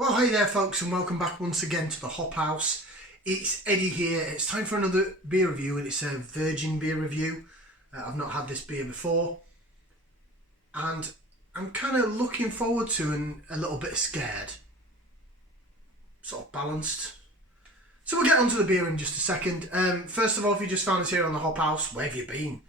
Well, hey there folks, and welcome back once again to the Hop House. It's Eddie here. It's time for another beer review, and it's a virgin beer review. I've not had this beer before, and I'm kind of looking forward to and a little bit scared. Sort of balanced. So we'll get onto the beer in just a second. First of all, if you just found us here on the Hop House, where have you been?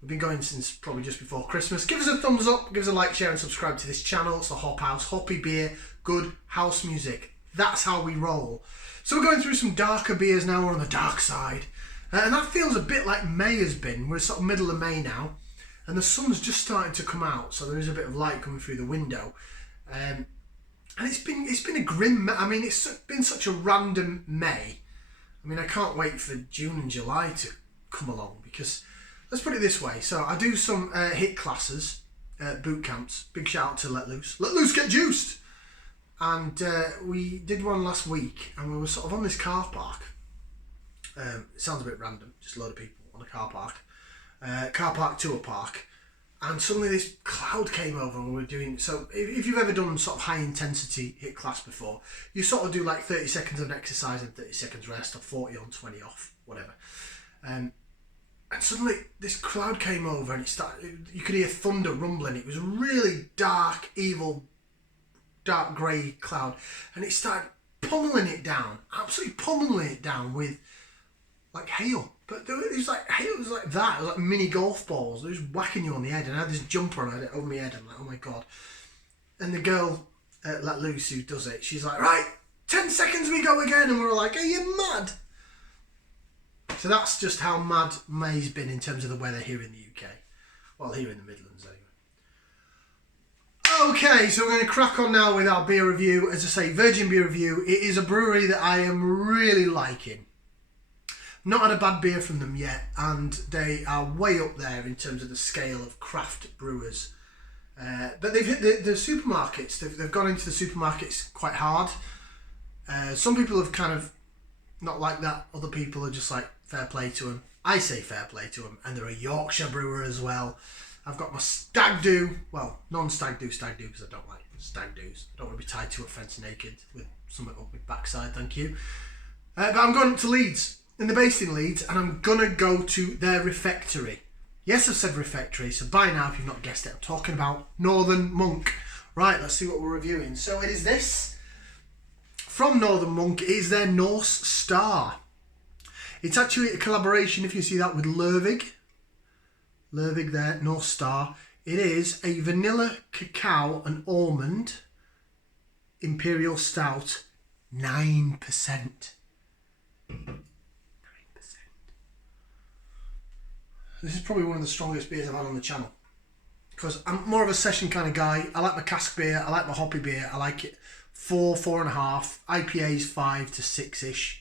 We've been going since probably just before Christmas. Give us a thumbs up, give us a like, share and subscribe to this channel. It's the Hop House, hoppy beer, good house music. That's how we roll. So we're going through some darker beers now. We're on the dark side. And that feels a bit like May has been. We're sort of middle of May now. And the sun's just starting to come out. So there is a bit of light coming through the window. And it's been a grim, it's been such a random May. I can't wait for June and July to come along because... Let's put it this way. So I do some hit classes, boot camps. Big shout out to Let Loose. Let Loose, get juiced! And we did one last week, and we were sort of on this car park. It sounds a bit random, just a load of people on a car park tour park. And suddenly this cloud came over, and we were doing... So if you've ever done sort of high intensity hit class before, you sort of do like 30 seconds of exercise and 30 seconds rest, or 40 on, 20 off, whatever. And suddenly this cloud came over and it started, you could hear thunder rumbling. It was a really dark, evil, dark grey cloud. And it started pummeling it down, absolutely pummeling it down with like hail. But it was like hail, it was like that. It was like mini golf balls. They were just whacking you on the head. And I had this jumper on, I had it over my head. I'm like, oh my God. And the girl, Let Loose, who does it, she's like, right, 10 seconds we go again. And we were like, are you mad? So that's just how mad May's been in terms of the weather here in the UK. Well, here in the Midlands anyway. Okay, so we're going to crack on now with our beer review. As I say, virgin beer review. It is a brewery that I am really liking. Not had a bad beer from them yet, and they are way up there in terms of the scale of craft brewers. But they've hit the supermarkets. They've gone into the supermarkets quite hard. Some people have kind of not like that. Other people are just like, fair play to them. I say fair play to them. And they're a Yorkshire brewer as well. I've got my stag do. Well, non-stag do because I don't like stag do's. I don't want to be tied to a fence naked with something up my backside, thank you. But I'm going to Leeds. And they're based in Leeds. And I'm going to go to their refectory. Yes, I've said refectory. So by now, if you've not guessed it, I'm talking about Northern Monk. Right, let's see what we're reviewing. So it is this. From Northern Monk, it is their Norse Star. It's actually a collaboration, if you see that, with Lervig. Lervig there, Norse Star. It is a vanilla, cacao and almond Imperial Stout, 9%. 9%. This is probably one of the strongest beers I've had on the channel. Because I'm more of a session kind of guy. I like my cask beer, I like my hoppy beer, I like it 4.5. IPAs 5 to 6-ish.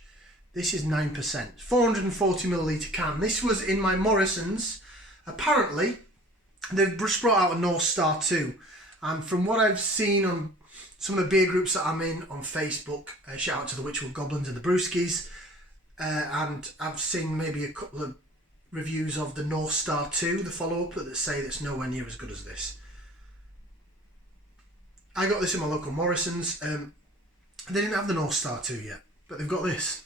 This is 9%. 440 millilitre can. This was in my Morrisons. Apparently, they've just brought out a Norse Star too. And from what I've seen on some of the beer groups that I'm in on Facebook, shout out to the Witchwood Goblins and the Brewskis, and I've seen maybe a couple of reviews of the Norse Star 2, the follow-up, that say that's nowhere near as good as this. I got this in my local Morrisons. They didn't have the North Star 2 yet, but they've got this.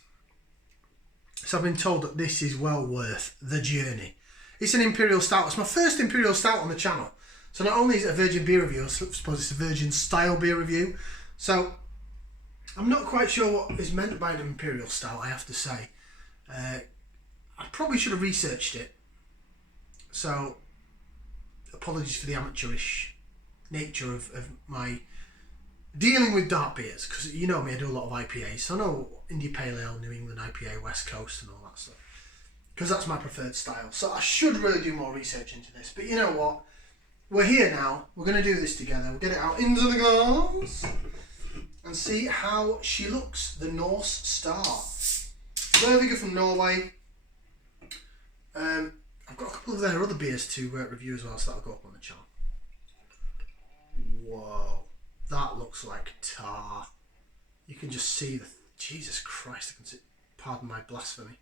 So I've been told that this is well worth the journey. It's an Imperial Stout. It's my first Imperial Stout on the channel. So not only is it a virgin beer review, I suppose it's a virgin style beer review. So I'm not quite sure what is meant by an Imperial Stout, I have to say. I probably should have researched it. So apologies for the amateurish nature of my dealing with dark beers, because you know me, I do a lot of IPAs, so I know India Pale Ale, New England IPA, West Coast and all that stuff, because that's my preferred style. So I should really do more research into this, but you know what, we're here now, we're going to do this together. We'll get it out into the glass and see how she looks, the Norse Star. Lervig from Norway. I've got a couple of their other beers to review as well, so that'll go up on the channel. Whoa, that looks like tar. You can just see the... Jesus Christ, I can see... Pardon my blasphemy.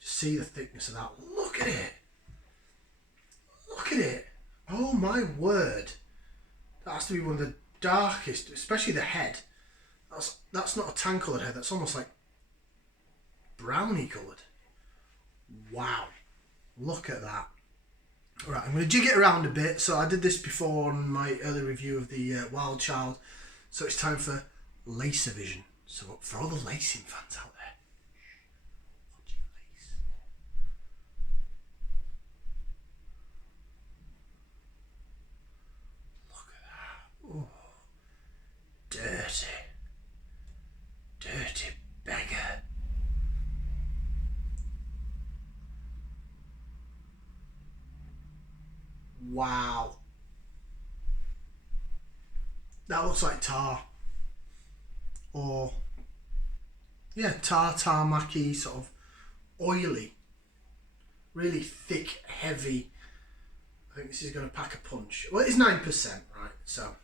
Just see the thickness of that. Look at it. Look at it. Oh my word. That has to be one of the darkest, especially the head. That's not a tan coloured head. That's almost like browny coloured. Wow, look at that. All right, I'm going to jig it around a bit. So I did this before on my early review of the Wild Child. So it's time for lacer vision. So for all the lacing fans out there, watch your lace. Look at that. Oh, dirty, dirty beggar. Wow. That looks like tar. Or, yeah, tarmacy, sort of oily. Really thick, heavy. I think this is going to pack a punch. Well, it's 9%, right? So,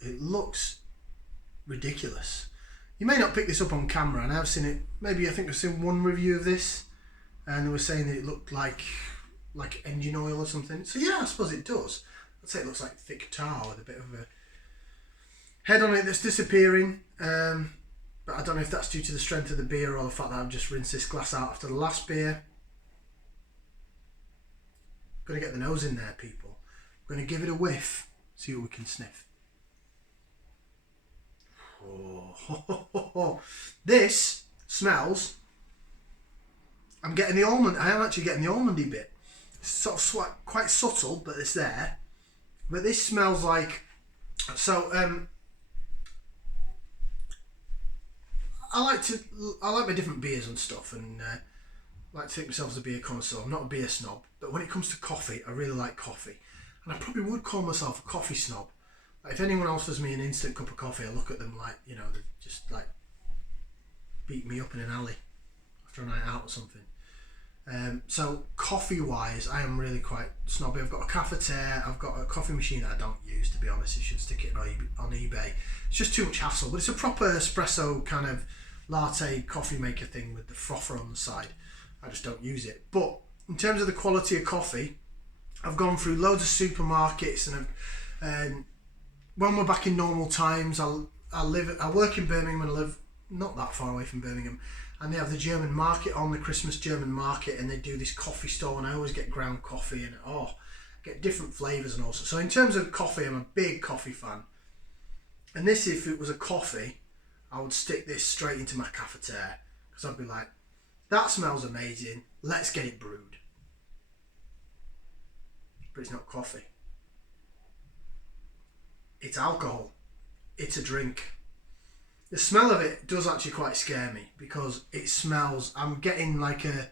it looks ridiculous. You may not pick this up on camera, and I've seen it, maybe I think I've seen one review of this, and they were saying that it looked like engine oil or something. So yeah, I suppose it does. I'd say it looks like thick tar with a bit of a head on it that's disappearing. But I don't know if that's due to the strength of the beer or the fact that I've just rinsed this glass out after the last beer. Got to get the nose in there, people. We're going to give it a whiff, see what we can sniff. Oh, this smells. I'm getting the almond. I am actually getting the almondy bit. It's sort of quite subtle, but it's there. But this smells like. So I like my different beers and stuff, and I like to think myself as a beer connoisseur. I'm not a beer snob, but when it comes to coffee, I really like coffee, and I probably would call myself a coffee snob. Like if anyone offers me an instant cup of coffee, I look at them like, you know, they just like beat me up in an alley after a night out or something. So coffee wise, I am really quite snobby. I've got a cafetiere, I've got a coffee machine that I don't use, to be honest. You should stick it on eBay. It's just too much hassle, but it's a proper espresso kind of latte coffee maker thing with the frother on the side. I just don't use it. But in terms of the quality of coffee, I've gone through loads of supermarkets, and when we're back in normal times, I work in Birmingham and I live not that far away from Birmingham, and they have the German market on, the Christmas German market, and they do this coffee store, and I always get ground coffee and get different flavours and all. So in terms of coffee, I'm a big coffee fan, and this, if it was a coffee, I would stick this straight into my cafetiere, because I'd be like, that smells amazing, let's get it brewed. But it's not coffee. It's alcohol. It's a drink. The smell of it does actually quite scare me, because it smells, I'm getting like a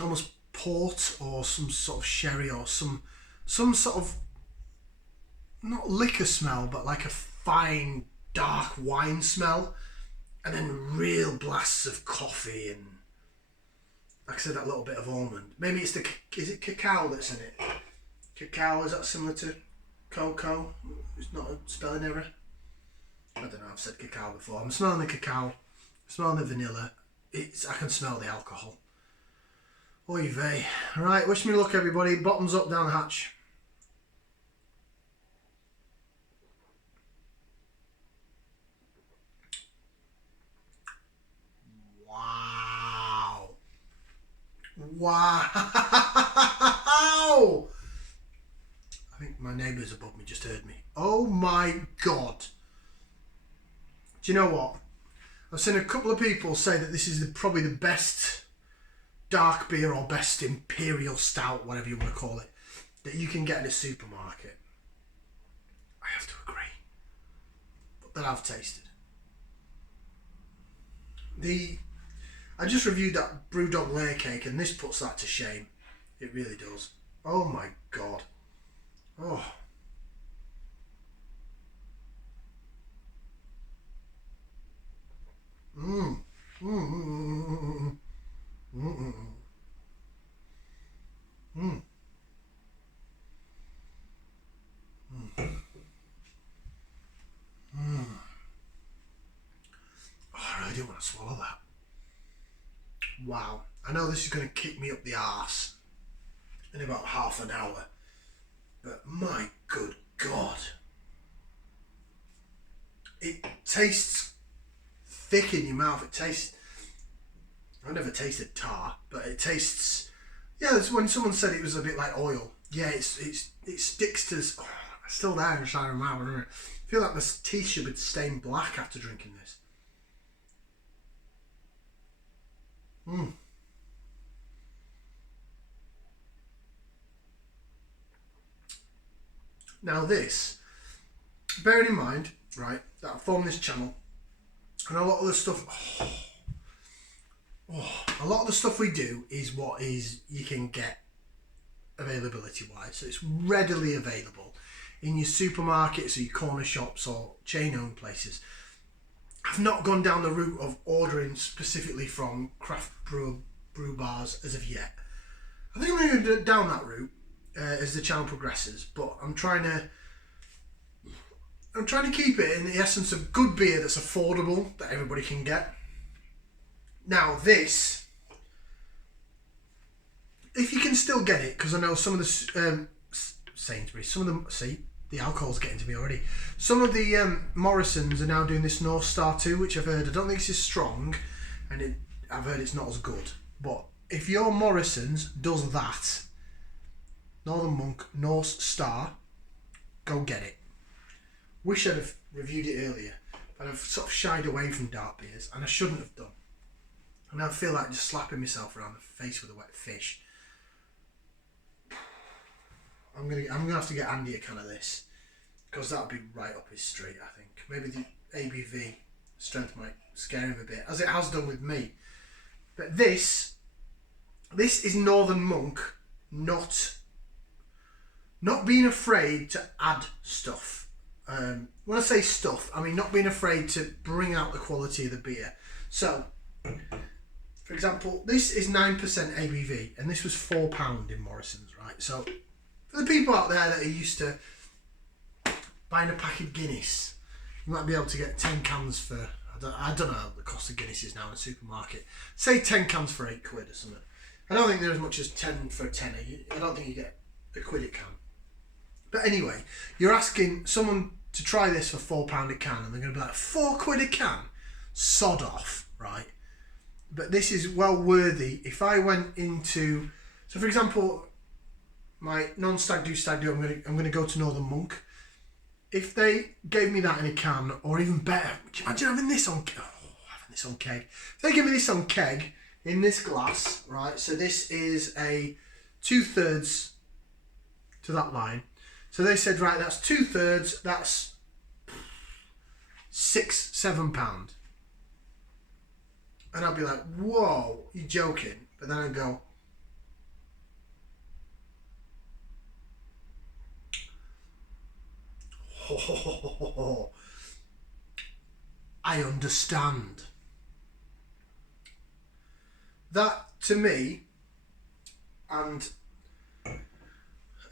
almost port or some sort of sherry or some sort of, not liquor smell, but like a fine dark wine smell, and then real blasts of coffee, and like I said, that little bit of almond. Maybe it's is it cacao that's in it? Cacao, is that similar to cocoa? It's not a spelling error. I don't know, I've said cacao before. I'm smelling the cacao, I'm smelling the vanilla. I can smell the alcohol. Oy vey. Right, wish me luck everybody. Bottoms up down the hatch. Wow. Wow. I think my neighbours above me just heard me. Oh my God. Do you know what? I've seen a couple of people say that this is probably the best dark beer or best Imperial Stout, whatever you want to call it, that you can get in a supermarket. I have to agree. But that I've tasted. I just reviewed that Brewdog layer cake, and this puts that to shame. It really does. Oh my God. Oh. Mmm. Mmm. Mmm. Mmm. Mmm. Oh, I really do want to swallow that. Wow. I know this is going to kick me up the arse in about half an hour, but my good God. it tastes thick in your mouth. It tastes. I've never tasted tar, but it tastes. Yeah, that's when someone said it was a bit like oil. Yeah, it sticks to. Oh, it's still there inside my mouth. I feel like my teeth should be stained black after drinking this. Now this, bearing in mind, right, that I formed this channel, and a lot of the stuff, a lot of the stuff we do is what is you can get availability wise, so it's readily available in your supermarkets or your corner shops or chain owned places. I've not gone down the route of ordering specifically from craft brew bars as of yet. I think I'm going to go down that route as the channel progresses, but I'm trying to keep it in the essence of good beer that's affordable, that everybody can get. Now this, if you can still get it, because I know some of the Sainsbury's, some of them, see, the alcohol's getting to me already. Some of the Morrisons are now doing this Norse Star 2, which I've heard, I don't think it's as strong, and I've heard it's not as good. But if your Morrisons does that, Northern Monk Norse Star, go get it. Wish I'd have reviewed it earlier, but I've sort of shied away from dark beers, and I shouldn't have done. And I feel like just slapping myself around the face with a wet fish. I'm gonna have to get Andy a can of this, because that'll be right up his street. I think maybe the ABV strength might scare him a bit, as it has done with me. But this is Northern Monk not being afraid to add stuff. When I say stuff, I mean not being afraid to bring out the quality of the beer. So, for example, this is 9% ABV, and this was £4 in Morrisons, right? So, for the people out there that are used to buying a pack of Guinness, you might be able to get 10 cans for, I don't know what the cost of Guinness is now in a supermarket. Say 10 cans for £8 or something. I don't think they're as much as 10 for a tenner. I don't think you get a quid a can. But anyway, you're asking someone to try this for £4 a can, and they're going to be like, £4 a can? Sod off, right? But this is well worthy. If I went into, so for example, my non-stag do stag do, I'm going to go to Northern Monk. If they gave me that in a can, or even better, would you imagine having this on keg? If they give me this on keg in this glass, right? So this is a 2/3 to that line. So they said, right, that's 2/3. That's £6-7, and I'd be like, whoa, you're joking. But then I'd go, oh, I understand. That to me, and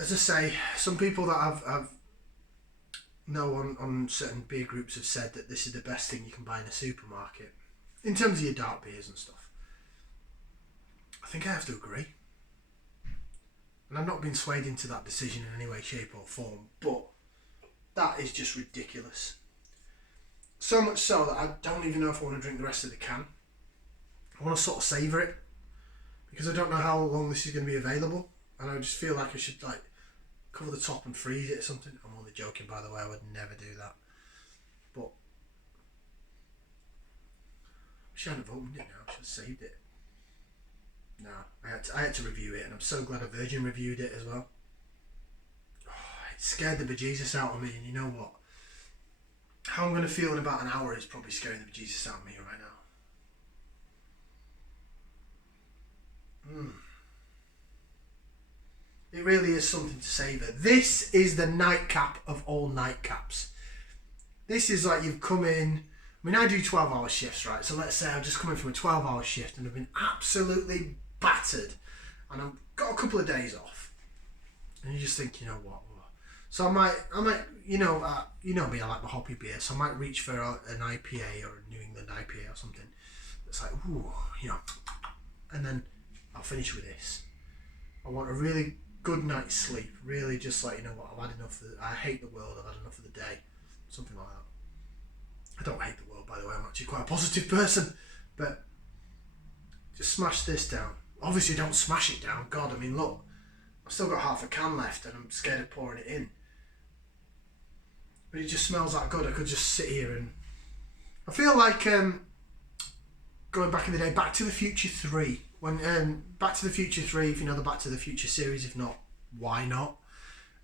as I say, some people that I've know on certain beer groups have said that this is the best thing you can buy in a supermarket in terms of your dark beers and stuff. I think I have to agree. And I've not been swayed into that decision in any way, shape or form, but that is just ridiculous. So much so that I don't even know if I want to drink the rest of the can. I want to sort of savour it, because I don't know how long this is going to be available, and I just feel like I should like cover the top and freeze it or something. I'm only joking, by the way, I would never do that. But I wish I hadn't have opened it now, I should have saved it. No, I had to review it, and I'm so glad a Virgin reviewed it as well. Oh, it scared the bejesus out of me, and you know what? How I'm going to feel in about an hour is probably scaring the bejesus out of me right now. It really is something to savour. This is the nightcap of all nightcaps. This is like you've come in. I mean, I do 12-hour shifts, right? So let's say I've just come in from a 12-hour shift and I've been absolutely battered, and I've got a couple of days off, and you just think, you know what? So I might, you know me, I like my hoppy beer, so I might reach for an IPA or a New England IPA or something. It's like, ooh, you know, and then I'll finish with this. I want a really good night's sleep. Really, just like, you know what, I've had enough. I hate the world. I've had enough of the day. Something like that. I don't hate the world, by the way. I'm actually quite a positive person. But just smash this down. Obviously, don't smash it down. God, I mean, look. I've still got half a can left and I'm scared of pouring it in. But it just smells that good. I could just sit here and... I feel like going back in the day, Back to the Future 3. When Back to the Future 3, if you know the Back to the Future series, if not, why not?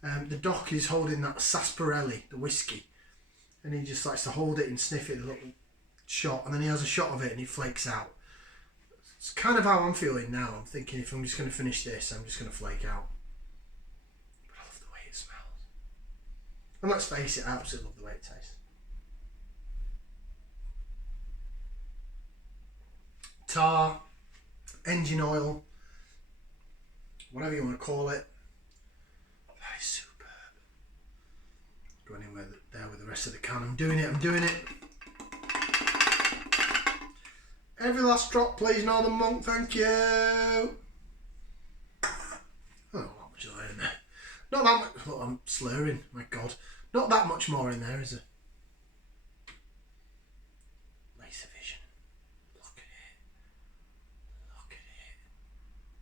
The Doc is holding that sarsaparilla, the whiskey, and he just likes to hold it and sniff it, a little shot, and then he has a shot of it and it flakes out. It's kind of how I'm feeling now. I'm thinking if I'm just going to finish this, I'm just going to flake out. But I love the way it smells. And let's face it, I absolutely love the way it tastes. Tar, engine oil, whatever you want to call it. Very superb. Going in there with the rest of the can. I'm doing it. Every last drop, please, Northern Monk, thank you. Oh, not that much oil in there. Not that much. Look, I'm slurring, my God. Not that much more in there, is there? Laser vision. Look at it. Look at it.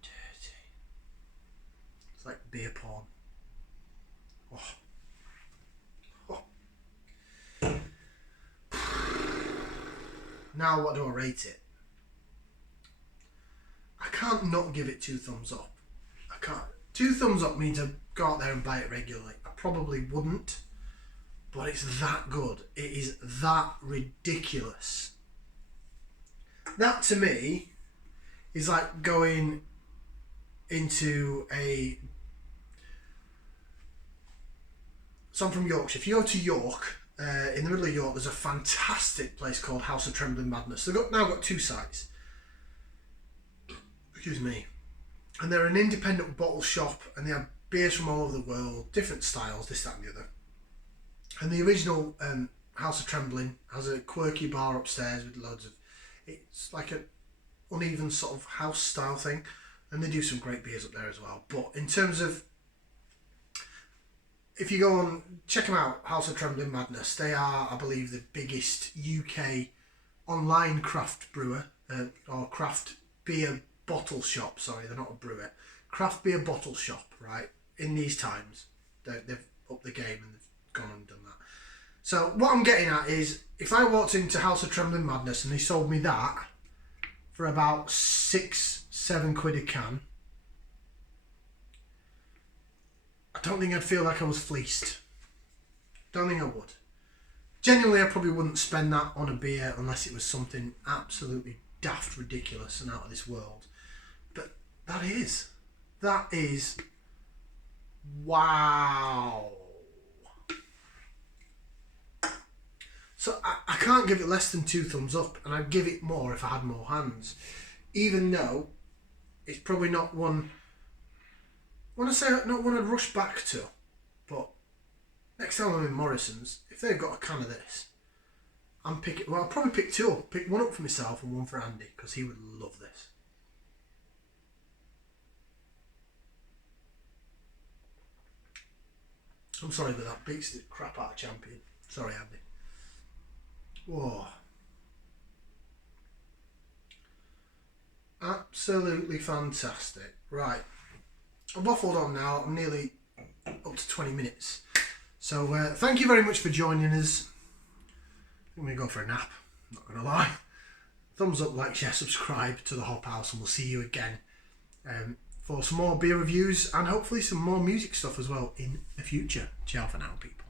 Dirty. It's like beer porn. Now, what do I rate it? I can't not give it 2 thumbs up. I can't. 2 thumbs up means I'd go out there and buy it regularly. I probably wouldn't, but it's that good. It is that ridiculous. That to me is like going into a... So I'm from Yorkshire. If you go to York, in the middle of York, there's a fantastic place called House of Trembling Madness. They've now got 2 sites. Excuse me. And they're an independent bottle shop, and they have beers from all over the world, different styles, this, that and the other. And the original House of Trembling has a quirky bar upstairs with loads of... It's like an uneven sort of house style thing, and they do some great beers up there as well. But in terms of... If you go on, check them out, House of Trembling Madness. They are, I believe, the biggest UK online craft brewer, or craft beer bottle shop. Sorry, they're not a brewer. Craft beer bottle shop, right? In these times, they've upped the game and they've gone and done that. So what I'm getting at is, if I walked into House of Trembling Madness and they sold me that for about 6-7 quid a can, I don't think I'd feel like I was fleeced. Don't think I would. Genuinely, I probably wouldn't spend that on a beer unless it was something absolutely daft, ridiculous and out of this world. But that is wow. So I can't give it less than 2 thumbs up, and I'd give it more if I had more hands. Even though it's probably not one... When I say not one I'd rush back to, but next time I'm in Morrisons, if they've got a can of this, I'm picking... Well, I'll probably pick 2 up. Pick 1 up for myself and 1 for Andy, because he would love this. I'm sorry, but that beats the crap out of Champion. Sorry, Andy. Whoa. Absolutely fantastic. Right. I've waffled on now. I'm nearly up to 20 minutes. So thank you very much for joining us. I'm going to go for a nap. I'm not going to lie. Thumbs up, like, share, subscribe to the Hop House, and we'll see you again for some more beer reviews and hopefully some more music stuff as well in the future. Ciao for now, people.